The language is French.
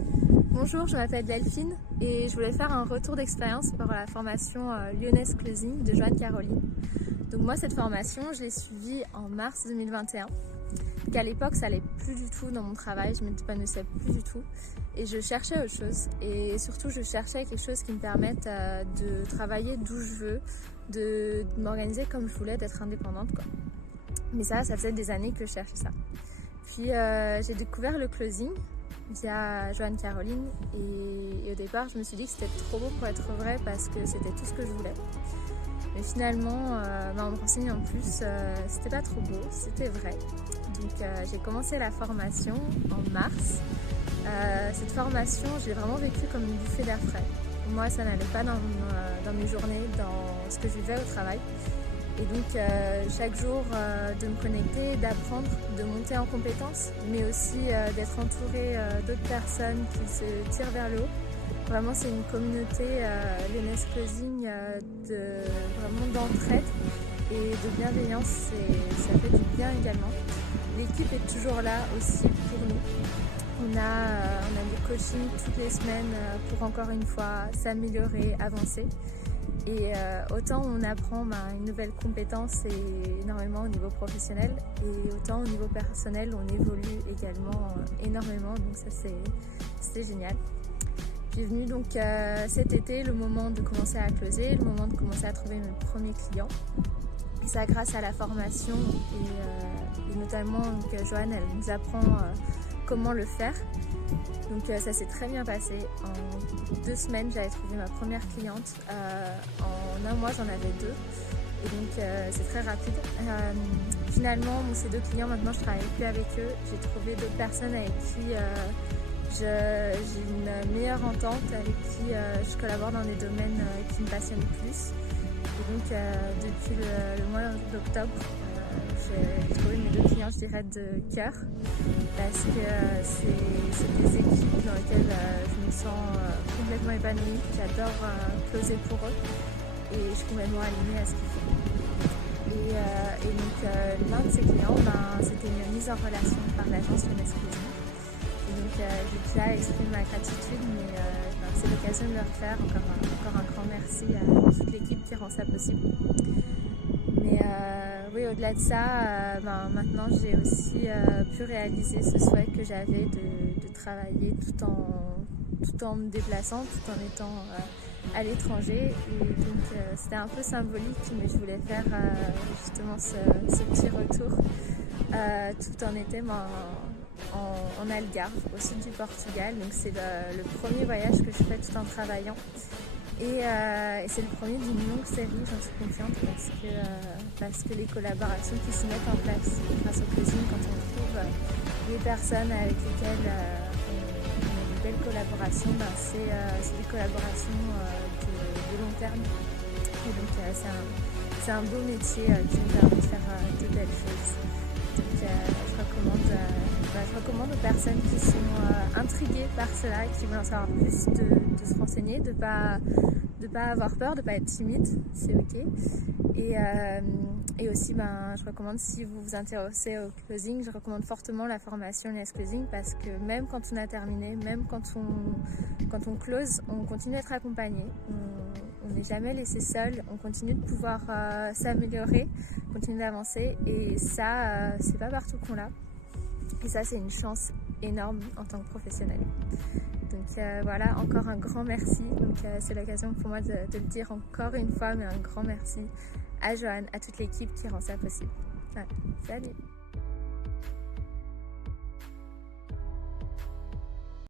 Bonjour, je m'appelle Delphine et je voulais faire un retour d'expérience pour la formation Lyonnaise Closing de Joanne Caroline. Donc moi, cette formation, je l'ai suivie en mars 2021. Donc à l'époque, ça allait plus du tout dans mon travail, je ne m'épanouissais plus du tout et je cherchais autre chose. Et surtout, je cherchais quelque chose qui me permette de travailler d'où je veux, de m'organiser comme je voulais, d'être indépendante, quoi. Mais ça faisait des années que je cherchais ça. Puis j'ai découvert le closing via Joanne Caroline et au départ je me suis dit que c'était trop beau pour être vrai parce que c'était tout ce que je voulais. Mais finalement, en me renseignant plus, c'était pas trop beau, c'était vrai. Donc j'ai commencé la formation en mars. Cette formation, je l'ai vraiment vécue comme une bouffée d'air frais. Moi, ça n'allait pas dans mes journées, dans ce que je vivais au travail. Et donc chaque jour de me connecter, d'apprendre, de monter en compétences, mais aussi d'être entourée d'autres personnes qui se tirent vers le haut. Vraiment c'est une communauté, Lyonnaise Closing, vraiment d'entraide et de bienveillance, ça fait du bien également. L'équipe est toujours là aussi pour nous. On a des coachings toutes les semaines pour encore une fois s'améliorer, avancer. Et autant on apprend une nouvelle compétence et énormément au niveau professionnel, et autant au niveau personnel on évolue également énormément, donc ça c'était génial. Puis est venu donc cet été le moment de commencer à closer, le moment de commencer à trouver mes premiers clients. Et ça grâce à la formation et notamment Joanne, elle nous apprend comment le faire. Donc ça s'est très bien passé. En 2 semaines, j'avais trouvé ma première cliente. En 1 mois, j'en avais 2. Et donc c'est très rapide. Finalement, ces 2 clients, maintenant, je ne travaille plus avec eux. J'ai trouvé d'autres personnes avec qui j'ai une meilleure entente, avec qui je collabore dans des domaines qui me passionnent plus. Et donc depuis le mois d'octobre, j'ai trouvé mes 2 clients, je dirais, de cœur, parce que c'est des équipes dans lesquelles je me sens complètement épanouie. J'adore closer pour eux et je suis complètement alignée à ce qu'ils font. Et donc l'un de ces clients, c'était une mise en relation par l'agence Lyonnaise Closing. Et donc j'ai déjà exprimé ma gratitude, mais c'est l'occasion de leur faire encore un grand merci à toute l'équipe qui rend ça possible. Mais oui, au-delà de ça, maintenant j'ai aussi pu réaliser ce souhait que j'avais de travailler tout en me déplaçant, tout en étant à l'étranger. Et donc c'était un peu symbolique, mais je voulais faire justement ce petit retour tout en étant en Algarve, au sud du Portugal. Donc c'est le premier voyage que je fais tout en travaillant. Et c'est le premier d'une longue série, j'en suis confiante, parce que les collaborations qui se mettent en place grâce au closing, quand on trouve les personnes avec lesquelles on a de belles collaborations, c'est des collaborations de long terme. Et donc c'est un beau métier qui nous permet de faire de belles choses. Donc je recommande aux personnes qui sont intriguées par cela, qui veulent en savoir plus, de se renseigner, de pas avoir peur, de pas être timide, c'est ok. Et aussi, je recommande, si vous vous intéressez au closing, je recommande fortement la formation Lyonnaise Closing, parce que même quand on a terminé, même quand on close, on continue d'être accompagné. On n'est jamais laissé seul, on continue de pouvoir s'améliorer, continuer d'avancer, et ça, c'est pas partout qu'on l'a. Et ça, c'est une chance énorme en tant que professionnel. Donc voilà, encore un grand merci. Donc c'est l'occasion pour moi de le dire encore une fois, mais un grand merci à Joanne, à toute l'équipe qui rend ça possible. Voilà. Salut!